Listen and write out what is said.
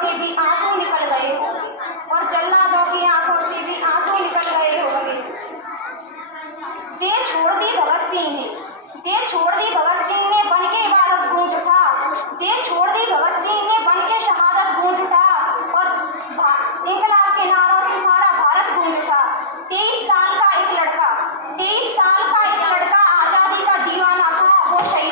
से भी आंसू निकल गए हो और जल्लादों की आंखों से भी आंसू निकल गए होंगे। देर छोड़ दी भगत सिंह ने, देर छोड़ दी भगत सिंह ने बन के इबादत गूंज उठा, देर छोड़ दी भगत सिंह ने बन के शहादत गूंज उठा और इंकलाब के नारों से सारा भारत गूंज उठा। 23 साल का एक लड़का, 23 साल का एक लड़का आजादी का दीवाना था, वो शहीद